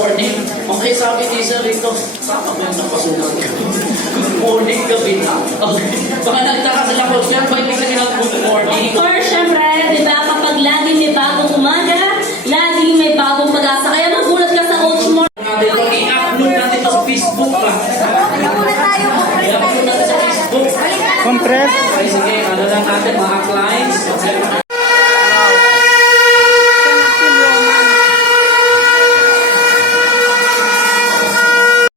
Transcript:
morning. Okay, sabi ni Sir Rito, tama ba yung napasulat? Good morning, gabi na. Okay. Baka nagtaka sila ko, Sir, ba hindi sabi ng good morning? Of course, syempre, di ba, kapag laging may bagong umaga, laging may bagong pag-asa. Kaya magulat ka sa Coach More. I-upload natin ito sa Facebook pa. I-upload natin sa Facebook. Compress. Okay, sige, ano lang natin, mga clients.